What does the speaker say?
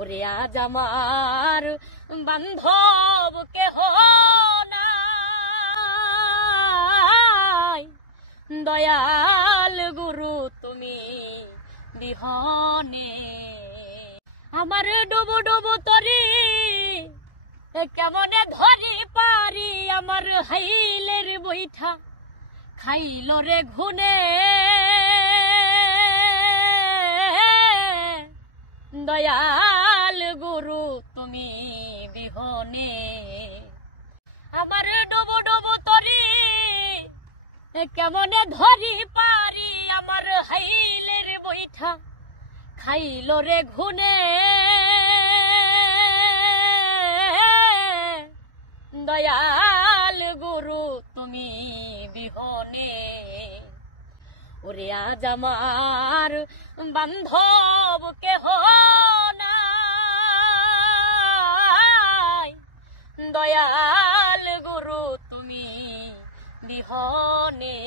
ওরে আজ আমার বান্ধব কেহ নাই, দয়াল গুরু তুমি বিহনে। আমার ডুবু ডুবু তরি কেমনে ধরি পারি, আমার হাইলের বৈঠা খাইল রে ঘুনে। দয়াল গুরু তুমি বিহনে। আমার ডুবু ডুবু তরি কেমনে ধরি পারি, আমার হাইলের বৈঠা খাইল রে ঘুনে। দয়াল গুরু তুমি বিহনে। ওরে আজ আমার বান্ধব কেহ নাই, দয়াল গুরু তুমি বিহনে।